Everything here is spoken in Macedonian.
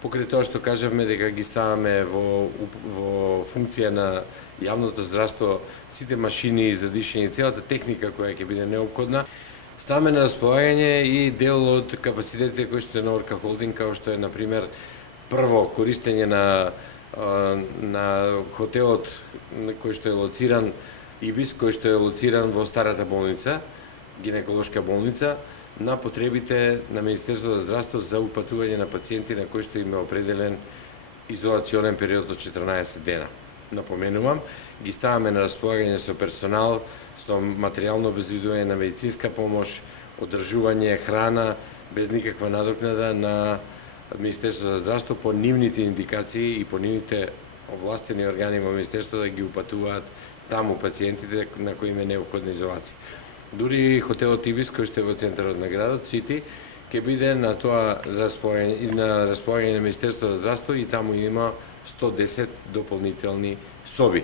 Покрај тоа што кажавме дека ги ставаме во функција на јавното здравство сите машини за дишење и целата техника која ќе биде неопходна, ставаме на располагање и дел од капацитетите кои што е на Орка Холдинг, како што е, например, прво користење на хотелот кој што е лоциран Ибис, кој што е лоциран во старата болница, гинеколошка болница, на потребите на Министерството за здравство за упатување на пациенти на кои што им е определен изолационен период од 14 дена. Напоменувам, ги ставаме на располагање со персонал, со материјално обезбедување на медицинска помош, одржување, храна, без никаква надокнада на Министерството за здравство по нивните индикации и по нивните овластени органи во Министерството да ги упатуваат таму пациентите на кои им е неопходна изолација. Дури хотелот Ибис, кој што е во центарот на градот, Сити, ќе биде на тоа располагање на Министерството за здравство и таму има 110 дополнителни соби.